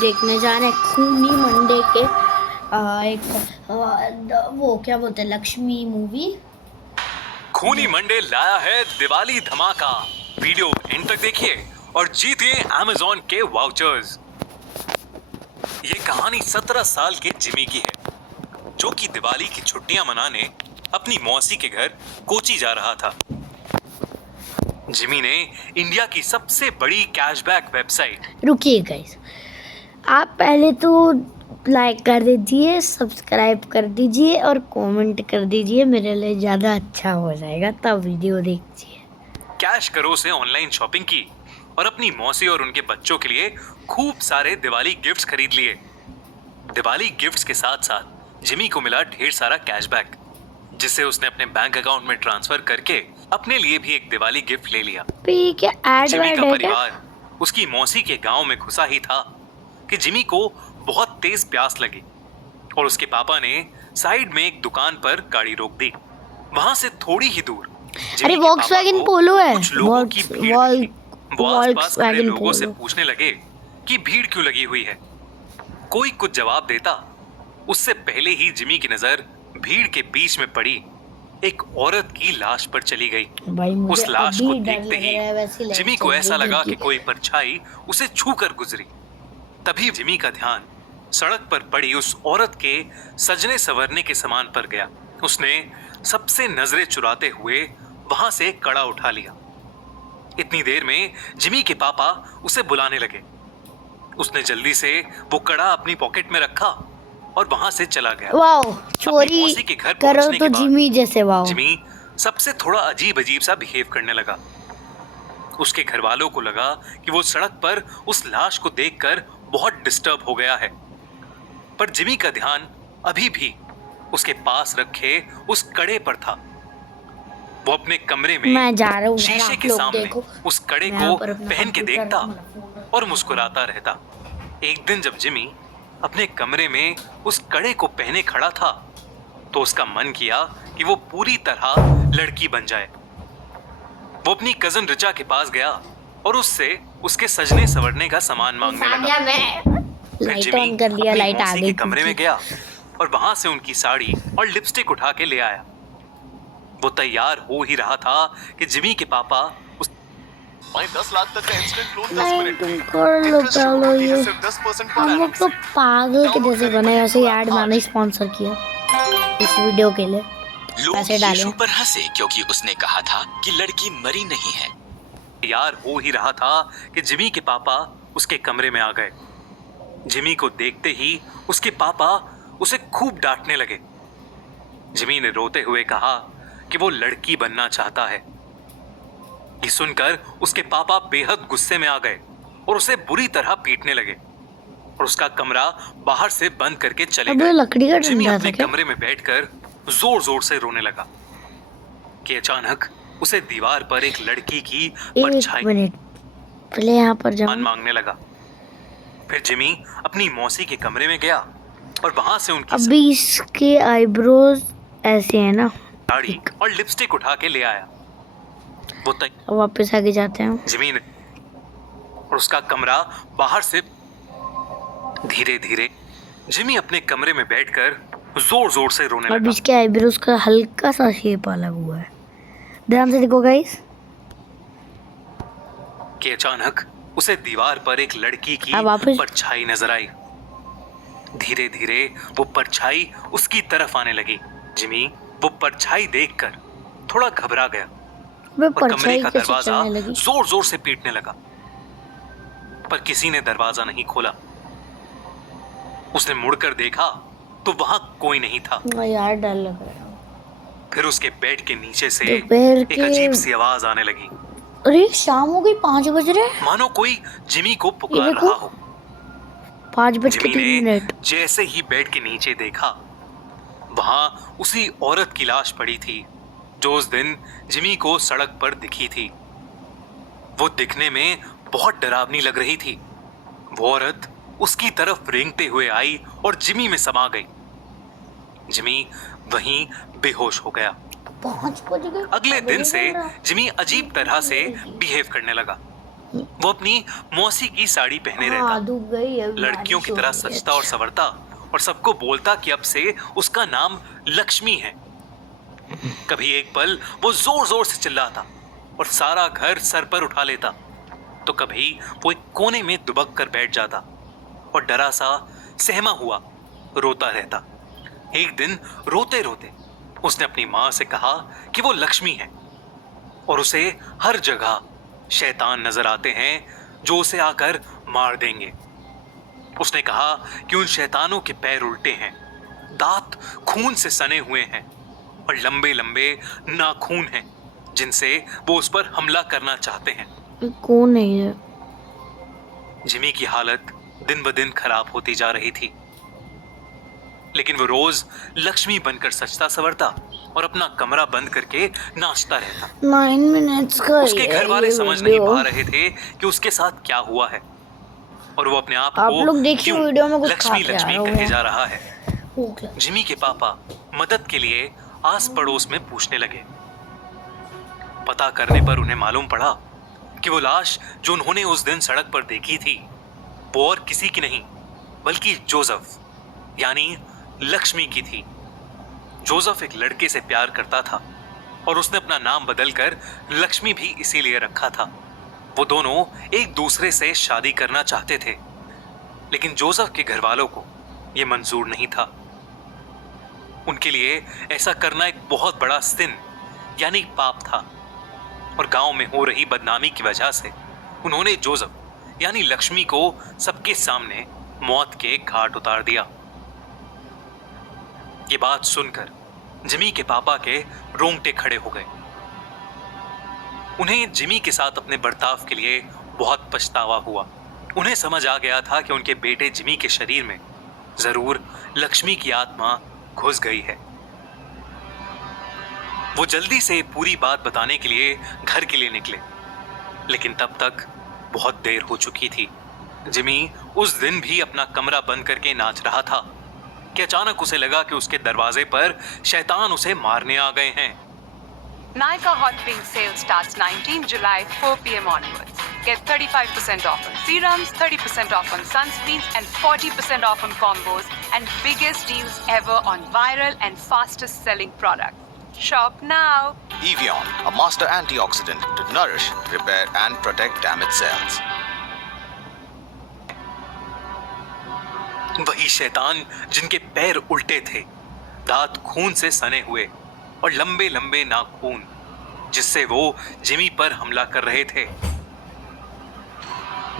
देखने जा रहे हैं खूनी मंडे के वो क्या बोलते हैं, लक्ष्मी मूवी। खूनी मंडे लाया है दिवाली धमाका। वीडियो एंड तक देखिए और जीतिए अमेज़न के वाउचर्स। ये कहानी 17 साल के जिमी की है, जो कि दिवाली की छुट्टियां मनाने अपनी मौसी के घर कोची जा रहा था। जिमी ने इंडिया की सबसे बड़ी कैशबैक वेबसाइट। रुकिए गाइस, आप पहले तो लाइक कर दीजिए, सब्सक्राइब कर दीजिए और कमेंट कर दीजिए, मेरे लिए ज़्यादा अच्छा हो जाएगा, तब वीडियो देखिए। कैश करो से ऑनलाइन शॉपिंग की और अपनी मौसी और उनके बच्चों के लिए खूब सारे दिवाली गिफ्ट्स खरीद लिए। दिवाली गिफ्ट्स के साथ साथ जिमी को मिला ढेर सारा कैशबैक, जिसे उसने अपने बैंक अकाउंट में ट्रांसफर करके अपने लिए भी एक दिवाली गिफ्ट ले लिया। जिमी का परिवार उसकी मौसी के गांव में घुसा ही था कि जिमी को बहुत तेज प्यास लगी और उसके पापा ने साइड में एक दुकान पर गाड़ी रोक दी। वहां से थोड़ी ही दूर अरे वॉक्सवैगन पोलो है, कुछ लोगों की भीड़ दिखी। वो आसपास खड़े लोगों से पूछने लगे कि भीड़ क्यों लगी हुई है। कोई कुछ जवाब देता, उससे पहले ही जिमी की नजर भीड़ के बीच में पड़ी एक औरत की लाश पर चली गई। उस लाश को देखते ही जिमी को ऐसा लगा कि कोई परछाई उसे छूकर गुजरी। तभी जिमी का ध्यान सड़क पर पड़ी उस औरत के सजने संवरने के सामान पर गया। उसने सबसे नजरें चुराते हुए वहां से एक कड़ा उठा लिया। इतनी देर में जिमी के पापा उसे बुलाने लगे। उसने जल्दी से वो कड़ा अपनी पॉकेट में रखा और वहां से चला गया। वाओ, चोरी के घर करो तो जिमी जैसे। वाओ, जिमी सबसे थोड़ा अजीब अजीब सा बिहेव करने लगा। उसके घर वालों को लगा कि वो सड़क पर उस लाश को देखकर बहुत डिस्टर्ब हो गया है, पर जिमी का ध्यान अभी भी उसके पास रखे उस कड़े पर था। वो अपने कमरे में मैं जा रहा हूँ, शीशे के सामने उस कड़े को पहन के देखता और मुस्कुराता रहता। एक दिन जब जिमी अपने कमरे में उस कड़े को पहने खड़ा था, तो उसका मन किया कि वो पूरी तरह लड़की बन जाए। वो अपनी कजन रिचा के पास गया और उससे उसके सजने संवरने का सामान मांगने लगा। लाइट ऑन कर लिया, लाइट आ गई। कमरे में गया और वहां से उनकी साड़ी और लिपस्टिक उठा के ले आया। वो तैयार हो ही रहा था कि जिमी के पापा 10 लाख तक का इंस्टेंट लोन 10 मिनट में। कर लो चलो, ये 10% हम लोग तो पागल के जैसे बने, ऐसे ऐड मैंने स्पॉन्सर किया इस वीडियो के लिए, पैसे डाले। यीशु पर हंसे क्योंकि उसने कहा था कि लड़की मरी नहीं है। तैयार हो ही रहा था कि जिमी के पापा उसके कमरे में आ गए। जिमी को देखते ही उसके पापा उसे खूब डांटने लगे। जिमी ने रोते हुए कहा कि वो लड़की बनना चाहता है। ये सुनकर उसके पापा बेहद गुस्से में आ गए और उसे बुरी तरह पीटने लगे और उसका कमरा बाहर से बंद करके चले गए। लकड़ी का जिमी डंडा अपने था क्या? कमरे में बैठकर जोर जोर से रोने लगा कि अचानक उसे दीवार पर एक लड़की की परछाई पहले यहाँ पर जाओ मांगने लगा। फिर जिमी अपनी मौसी के कमरे में गया और वहां से उनकी अभी इसके आईब्रोज ऐसे है ना, दाढ़ी और लिपस्टिक उठा के ले आया। वो वापस आगे जाते हैं जिमी ने और उसका कमरा बाहर से धीरे धीरे जिमी अपने कमरे में बैठकर जोर जोर से रोने अब लगा। इसके आईब्रोज का हल्का सा शेप अलग हुआ है, ध्यान से देखो गाइस। कि अचानक उसे दीवार पर एक लड़की की परछाई नजर आई। धीरे धीरे वो परछाई उसकी तरफ आने लगी। जिमी वो परछाई देखकर थोड़ा घबरा गया और कमरे का दरवाजा जोर जोर से पीटने लगा, पर किसी ने दरवाजा नहीं खोला। उसने मुड़कर देखा तो वहां कोई नहीं था। यार डर लग रहा है। फिर उसके बेड के नीचे से एक अजीब सी आवाज आने लगी। अरे शाम हो गई, 5 बज रहे, मानो कोई जिमी को पुकार रहा हो। 5:03। जैसे ही बेड के नीचे देखा, वहां उसी औरत की लाश पड़ी थी जो उस दिन जिमी को सड़क पर दिखी थी। वो दिखने में बहुत डरावनी लग रही थी। वो औरत उसकी तरफ रेंगते हुए आई और जिमी में समा गई। जिमी वहीं बेहोश हो गया। 5 बज गए। अगले दिन से जिमी अजीब तरह से बिहेव करने लगा। वो अपनी मौसी की साड़ी पहने रहता, डूब गई है, लड़कियों की बारिश तरह हो रही है। सजता और संवरता और सबको बोलता कि अब से उसका नाम लक्ष्मी है। कभी एक पल वो जोर जोर से चिल्लाता और सारा घर सर पर उठा लेता, तो कभी वो एक कोने में दुबक कर बैठ जाता और डरा सा सहमा हुआ रोता रहता। एक दिन रोते रोते उसने अपनी माँ से कहा कि वो लक्ष्मी है और उसे हर जगह शैतान नजर आते हैं जो उसे आकर मार देंगे। उसने कहा कि उन शैतानों के पैर उल्टे हैं, दांत खून से सने हुए हैं और लंबे लंबे नाखून हैं जिनसे वो उस पर हमला करना चाहते हैं। कौन है ये? जिमी की हालत दिन ब दिन खराब होती जा रही थी, लेकिन वो रोज लक्ष्मी बनकर सजता संवरता और अपना कमरा बंद करके नाचता रहता। 9 मिनट्स का उसके है घर वाले ये समझ नहीं वीडियो। पा रहे थे कि उसके साथ क्या हुआ है और वो अपने आप आप को लोग देखिए क्यों वीडियो में कुछ लक्ष्मी खाते लक्ष्मी आ रहे कहे हो। जा रहा है। भूख लगी। जिमी के पापा मदद के लिए आस पड़ोस में पूछने लगे। पता करने पर उन्हें मालूम पड़ा कि वो लाश जो उन्होंने उस दिन सड़क पर देखी थी वो और किसी की नहीं बल्कि जोसेफ यानी लक्ष्मी की थी। जोसेफ एक लड़के से प्यार करता था और उसने अपना नाम बदलकर लक्ष्मी भी इसीलिए रखा था। वो दोनों एक दूसरे से शादी करना चाहते थे, लेकिन जोसेफ के घर वालों को यह मंजूर नहीं था। उनके लिए ऐसा करना एक बहुत बड़ा सिन यानी पाप था और गांव में हो रही बदनामी की वजह से उन्होंने जोसेफ यानी लक्ष्मी को सबके सामने मौत के घाट उतार दिया। ये बात सुनकर जिमी के पापा के रोंगटे खड़े हो गए। उन्हें जिमी के साथ अपने बर्ताव के लिए बहुत पछतावा हुआ। उन्हें समझ आ गया था कि उनके बेटे जिमी के शरीर में जरूर लक्ष्मी की आत्मा घुस गई है। वो जल्दी से पूरी बात बताने के लिए घर के लिए निकले, लेकिन तब तक बहुत देर हो चुकी थी। जिमी उस दिन भी अपना कमरा बंद करके नाच रहा था कि अचानक उसे लगा कि उसके दरवाजे पर शैतान उसे मारने आ गए हैं। Nykaa Hot Pink sale starts 19 July 4 p.m. onwards. Get 35% off on serums, 30% off on sunscreens and 40% off on combos and biggest deals ever on viral and fastest selling products. Shop now! Evian, a master antioxidant to nourish, repair and protect damaged cells. वही शैतान जिनके पैर उल्टे थे, दांत खून से सने हुए और लंबे लंबे नाखून, जिससे वो जिमी पर हमला कर रहे थे।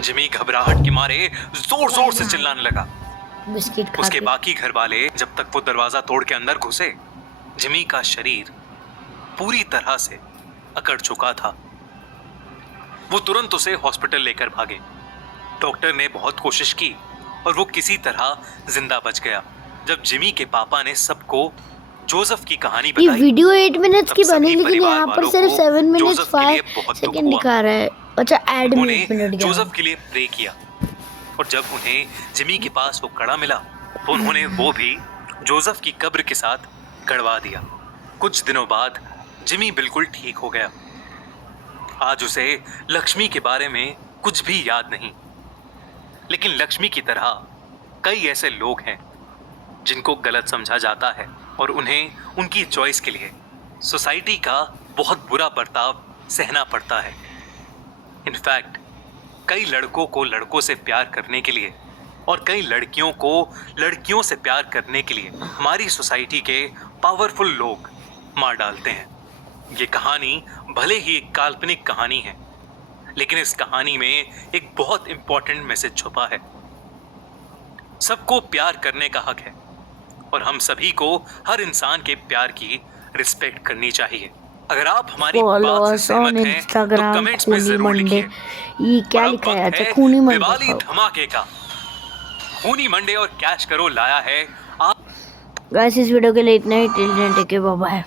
जिमी घबराहट के मारे जोर जोर से चिल्लाने लगा। बिस्किट खा उसके के। बाकी घर वाले जब तक वो दरवाजा तोड़ के अंदर घुसे, जिमी का शरीर पूरी तरह से अकड़ चुका था। वो तुरंत उसे हॉस्पिटल लेकर भागे। डॉक्टर ने बहुत कोशिश की और वो किसी तरह जिंदा बच गया। जब जिमी के पापा ने सबको जोसेफ की कहानी ये बताई, वीडियो 8 मिनट्स की तब बनी, सभी लेकिन परिवार यहाँ पर वालों सिर्फ को 7 मिनट्स जोसेफ के लिए 5 बहुत दुख सेकंड हुआ। दिखा रहा है। अच्छा, एड में उन्होंने 1 मिनट गया। जोसेफ के लिए प्रे किया और जब उन्हें जिमी के पास वो कड़ा मिला तो उन्होंने वो भी जोसेफ की कब्र के साथ गड़वा दिया। कुछ दिनों बाद जिमी बिल्कुल ठीक हो गया। आज उसे लक्ष्मी के बारे में कुछ भी याद नहीं, लेकिन लक्ष्मी की तरह कई ऐसे लोग हैं जिनको गलत समझा जाता है और उन्हें उनकी चॉइस के लिए सोसाइटी का बहुत बुरा बर्ताव सहना पड़ता है। इनफैक्ट कई लड़कों को लड़कों से प्यार करने के लिए और कई लड़कियों को लड़कियों से प्यार करने के लिए हमारी सोसाइटी के पावरफुल लोग मार डालते हैं। ये कहानी भले ही एक काल्पनिक कहानी है, लेकिन इस कहानी में एक बहुत इंपॉर्टेंट मैसेज छुपा है। सबको प्यार करने का हक है और हम सभी को हर इंसान के प्यार की रिस्पेक्ट करनी चाहिए। अगर आप हमारी बात से सहमत हैं तो इंस्टाग्राम कमेंट्स में खूनी जरूर मंडे। लिखिए। ये क्या और अब लिखा है? वक्त अच्छा, खूनी मंडे दिवाली का। धमाके का। खूनी मंडे और कैश करो लाया है आप। गाइस, इस वीडियो के लिए इतना ही। Till then take care, bye bye.